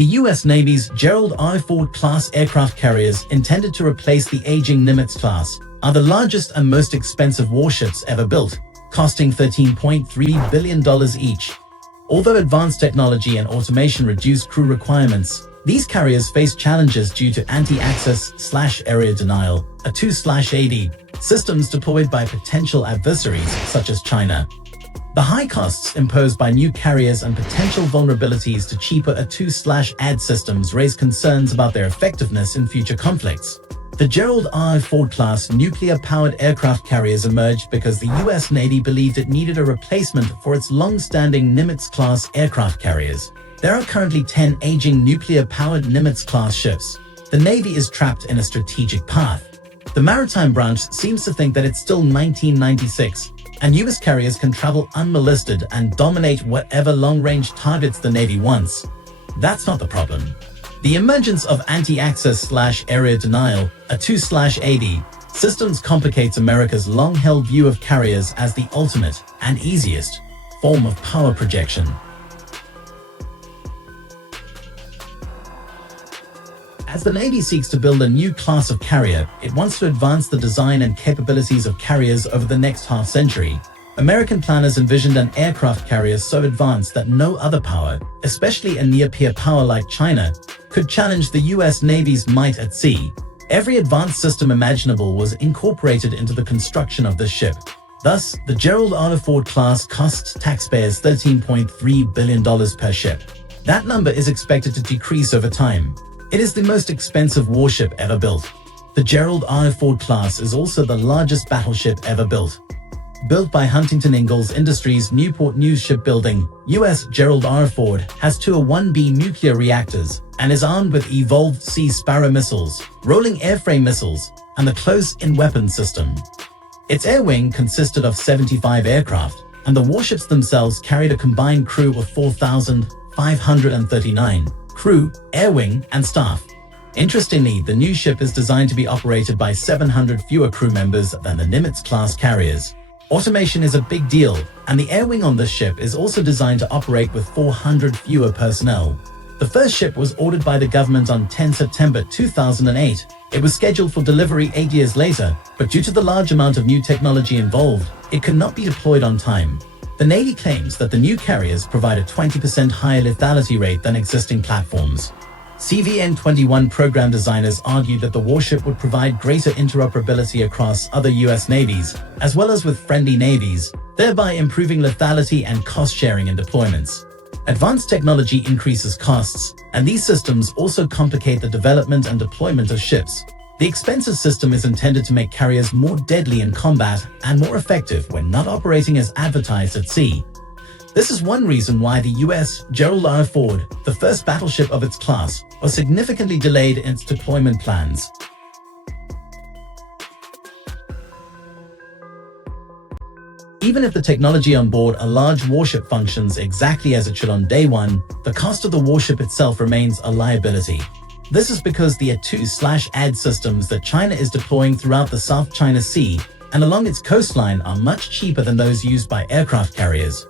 The U.S. Navy's Gerald R. Ford-class aircraft carriers, intended to replace the aging Nimitz class, are the largest and most expensive warships ever built, costing $13.3 billion each. Although advanced technology and automation reduce crew requirements, these carriers face challenges due to anti-access/area denial, A2/AD, systems deployed by potential adversaries such as China. The high costs imposed by new carriers and potential vulnerabilities to cheaper A2/AD systems raise concerns about their effectiveness in future conflicts. The Gerald R. Ford-class nuclear-powered aircraft carriers emerged because the U.S. Navy believed it needed a replacement for its long-standing Nimitz-class aircraft carriers. There are currently 10 aging nuclear-powered Nimitz-class ships. The Navy is trapped in a strategic path. The maritime branch seems to think that it's still 1996, and U.S. carriers can travel unmolested and dominate whatever long-range targets the Navy wants. That's not the problem. The emergence of anti-access/area denial, A2/AD, systems complicates America's long-held view of carriers as the ultimate and easiest form of power projection. As the Navy seeks to build a new class of carrier, it wants to advance the design and capabilities of carriers over the next half-century. American planners envisioned an aircraft carrier so advanced that no other power, especially a near-peer power like China, could challenge the U.S. Navy's might at sea. Every advanced system imaginable was incorporated into the construction of this ship. Thus, the Gerald R. Ford class costs taxpayers $13.3 billion per ship. That number is expected to decrease over time. It is the most expensive warship ever built. The Gerald R. Ford class is also the largest battleship ever built. Built by Huntington Ingalls Industries Newport News Shipbuilding, U.S. Gerald R. Ford has two A-1B nuclear reactors and is armed with evolved Sea Sparrow missiles, rolling airframe missiles, and the close-in weapon system. Its air wing consisted of 75 aircraft, and the warships themselves carried a combined crew of 4,539. Crew, air wing, and staff. Interestingly, the new ship is designed to be operated by 700 fewer crew members than the Nimitz-class carriers. Automation is a big deal, and the air wing on this ship is also designed to operate with 400 fewer personnel. The first ship was ordered by the government on 10 September 2008. It was scheduled for delivery 8 years later, but due to the large amount of new technology involved, it could not be deployed on time. The Navy claims that the new carriers provide a 20% higher lethality rate than existing platforms. CVN-21 program designers argued that the warship would provide greater interoperability across other U.S. navies, as well as with friendly navies, thereby improving lethality and cost-sharing in deployments. Advanced technology increases costs, and these systems also complicate the development and deployment of ships. The expensive system is intended to make carriers more deadly in combat and more effective when not operating as advertised at sea. This is one reason why the U.S. Gerald R. Ford, the first battleship of its class, was significantly delayed in its deployment plans. Even if the technology on board a large warship functions exactly as it should on day one, the cost of the warship itself remains a liability. This is because the A2/AD systems that China is deploying throughout the South China Sea and along its coastline are much cheaper than those used by aircraft carriers.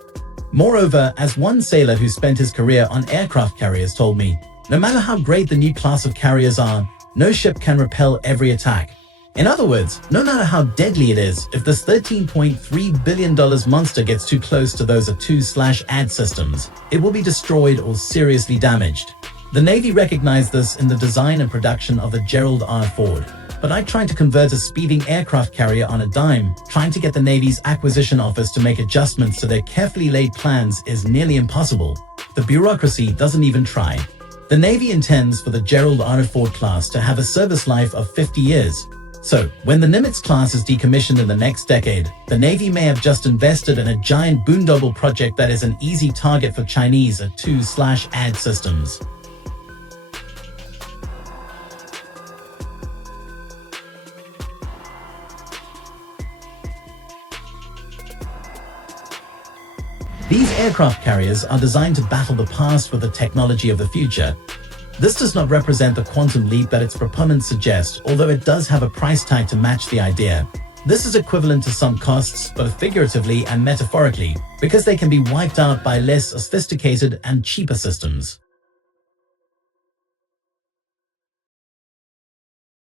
Moreover, as one sailor who spent his career on aircraft carriers told me, no matter how great the new class of carriers are, no ship can repel every attack. In other words, no matter how deadly it is, if this $13.3 billion monster gets too close to those A2/AD systems, it will be destroyed or seriously damaged. The Navy recognized this in the design and production of the Gerald R. Ford. But trying to convert a speeding aircraft carrier on a dime, trying to get the Navy's acquisition office to make adjustments to their carefully laid plans is nearly impossible. The bureaucracy doesn't even try. The Navy intends for the Gerald R. Ford class to have a service life of 50 years. So, when the Nimitz class is decommissioned in the next decade, the Navy may have just invested in a giant boondoggle project that is an easy target for Chinese A2/AD systems. These aircraft carriers are designed to battle the past with the technology of the future. This does not represent the quantum leap that its proponents suggest, although it does have a price tag to match the idea. This is equivalent to some costs, both figuratively and metaphorically, because they can be wiped out by less sophisticated and cheaper systems.